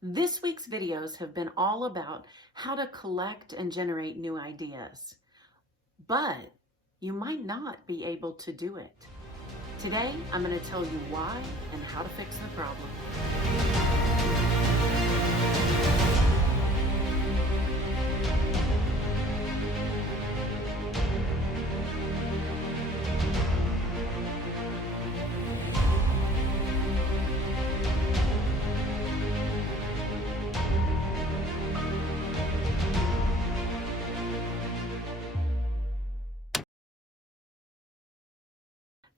This week's videos have been all about how to collect and generate new ideas, but you might not be able to do it. Today, I'm going to tell you why and how to fix the problem.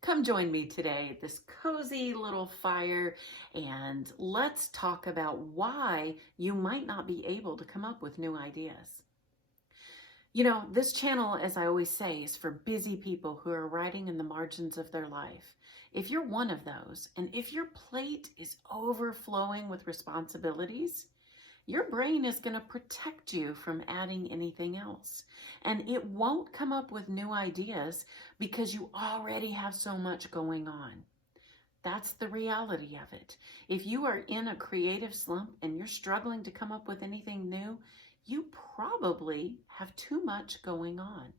Come join me today at this cozy little fire and let's talk about why you might not be able to come up with new ideas. You know, this channel, as I always say, is for busy people who are writing in the margins of their life. If you're one of those, and if your plate is overflowing with responsibilities, your brain is going to protect you from adding anything else. And it won't come up with new ideas because you already have so much going on. That's the reality of it. If you are in a creative slump and you're struggling to come up with anything new, you probably have too much going on.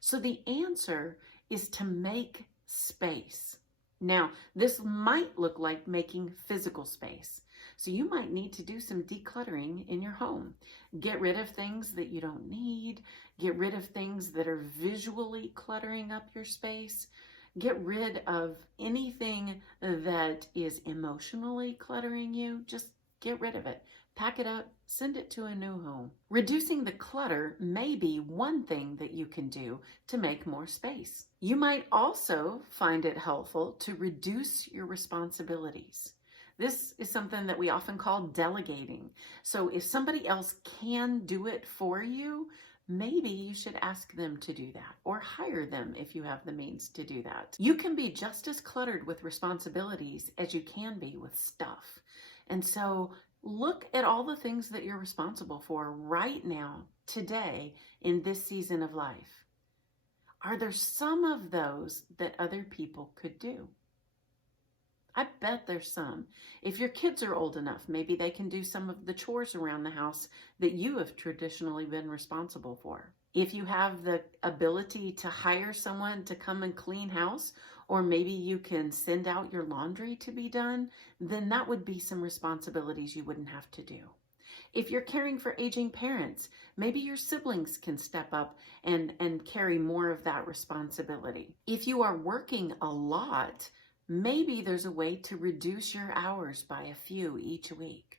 So the answer is to make space. Now, this might look like making physical space. So you might need to do some decluttering in your home. Get rid of things that you don't need. Get rid of things that are visually cluttering up your space. Get rid of anything that is emotionally cluttering you. Just get rid of it. Pack it up, send it to a new home. Reducing the clutter may be one thing that you can do to make more space. You might also find it helpful to reduce your responsibilities. This is something that we often call delegating. So if somebody else can do it for you, maybe you should ask them to do that or hire them if you have the means to do that. You can be just as cluttered with responsibilities as you can be with stuff. And so look at all the things that you're responsible for right now, today, in this season of life. Are there some of those that other people could do? I bet there's some. If your kids are old enough, maybe they can do some of the chores around the house that you have traditionally been responsible for. If you have the ability to hire someone to come and clean house, or maybe you can send out your laundry to be done, then that would be some responsibilities you wouldn't have to do. If you're caring for aging parents, maybe your siblings can step up and carry more of that responsibility. If you are working a lot, maybe there's a way to reduce your hours by a few each week.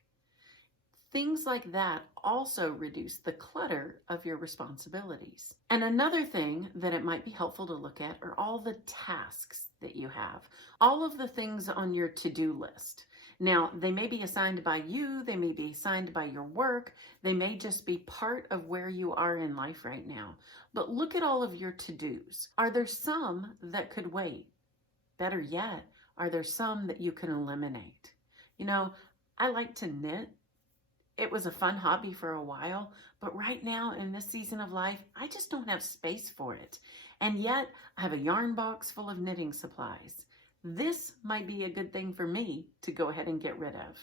Things like that also reduce the clutter of your responsibilities. And another thing that it might be helpful to look at are all the tasks that you have, all of the things on your to-do list. Now, they may be assigned by you, they may be assigned by your work, they may just be part of where you are in life right now. But look at all of your to-dos. Are there some that could wait? Better yet, are there some that you can eliminate? You know, I like to knit. It was a fun hobby for a while, but right now in this season of life, I just don't have space for it. And yet I have a yarn box full of knitting supplies. This might be a good thing for me to go ahead and get rid of.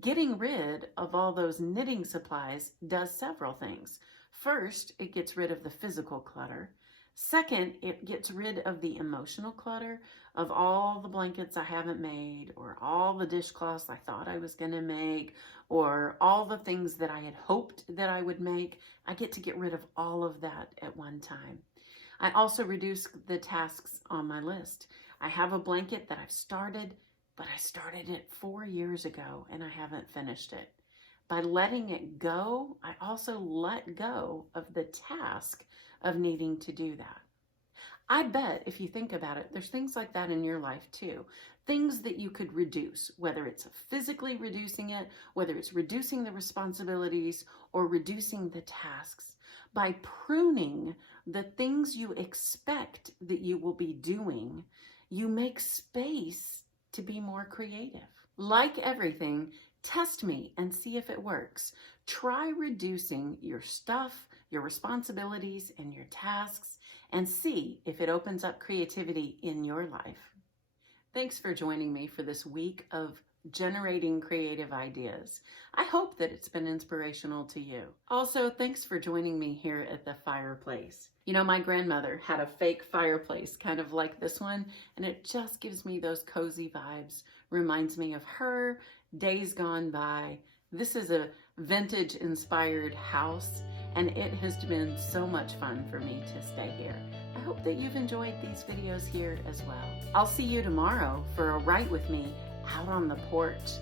Getting rid of all those knitting supplies does several things. First, it gets rid of the physical clutter. Second, it gets rid of the emotional clutter of all the blankets I haven't made, or all the dishcloths I thought I was going to make, or all the things that I had hoped that I would make. I get to get rid of all of that at one time. I also reduce the tasks on my list. I have a blanket that I've started, but I started it 4 years ago and I haven't finished it. By letting it go, I also let go of the task of needing to do that. I bet if you think about it, there's things like that in your life too. Things that you could reduce, whether it's physically reducing it, whether it's reducing the responsibilities or reducing the tasks. By pruning the things you expect that you will be doing, you make space to be more creative. Like everything, Test me and see if it works. Try reducing your stuff, your responsibilities, and your tasks, and see if it opens up creativity in your life. Thanks for joining me for this week of generating creative ideas. I hope that it's been inspirational to you. Also, thanks for joining me here at the fireplace. You know, my grandmother had a fake fireplace, kind of like this one, and it just gives me those cozy vibes. Reminds me of her, days gone by. This is a vintage inspired house, and it has been so much fun for me to stay here. I hope that you've enjoyed these videos here as well. I'll see you tomorrow for a Write With Me out on the porch.